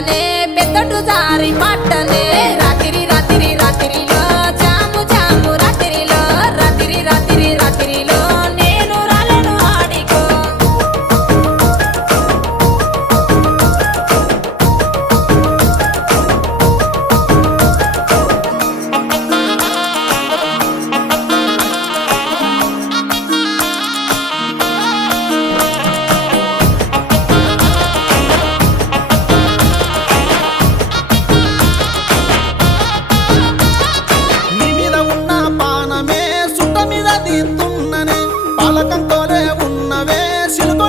పట్టనే పెద్దటు జారి పట్టనే రాత్రి రాత్రి రాత్రిలో జాము జాము రాత్రిలో రాత్రి రాత్రి రాత్రిలో నేను రాలేను ఆడికో నీ మీద ఉన్న పానమే సుట్ట మీద తీస్తున్ననే పాలకంతోనే ఉన్నవే సిలుక